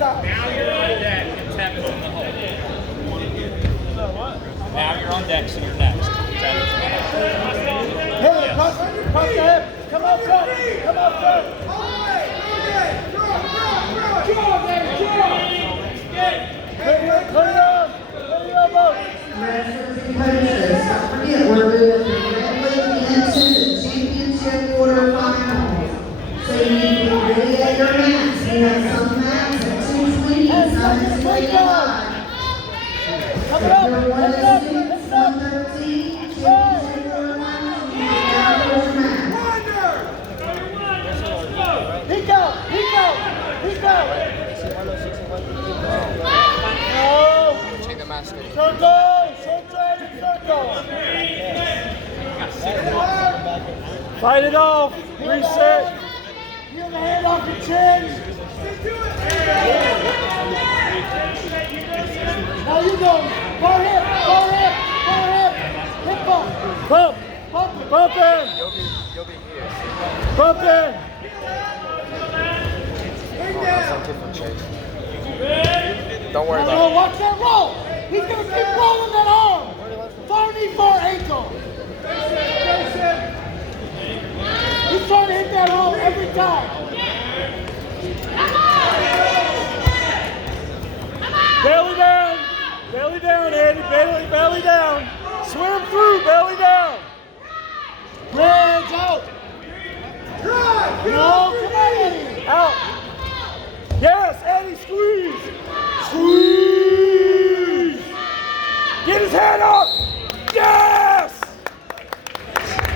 outside. Now you're on deck and tap it in the hole. Now you're on deck, so you're next. Tap it in the hole. Hit it, cross the hip. Come out front. Come out front. Put it up. Put it up. Coaches, don't forget, we're moving directly into the championship quarterfinals. So you need to be ready at your mats. We have some mats at 220, some at 285. Come If up. you're 106, 113, championship quarterfinals, you need to down those mats. Peek out. Take the mask. Circle. Fight it off. Reset. Feel the hand off your chin. Now you go. Bar hip. Hip bump. Bump in. You'll be here. Bump in. That's some different chase. Don't worry Oh, about it. watch that roll. He's going to keep rolling that arm. 44 ankle. He's trying to hit that hole every time. Belly down, Eddie. Belly down. Swim through, belly down. Bridge out. No, come on, Eddie. Out. Yes, Eddie, squeeze. Get his head up.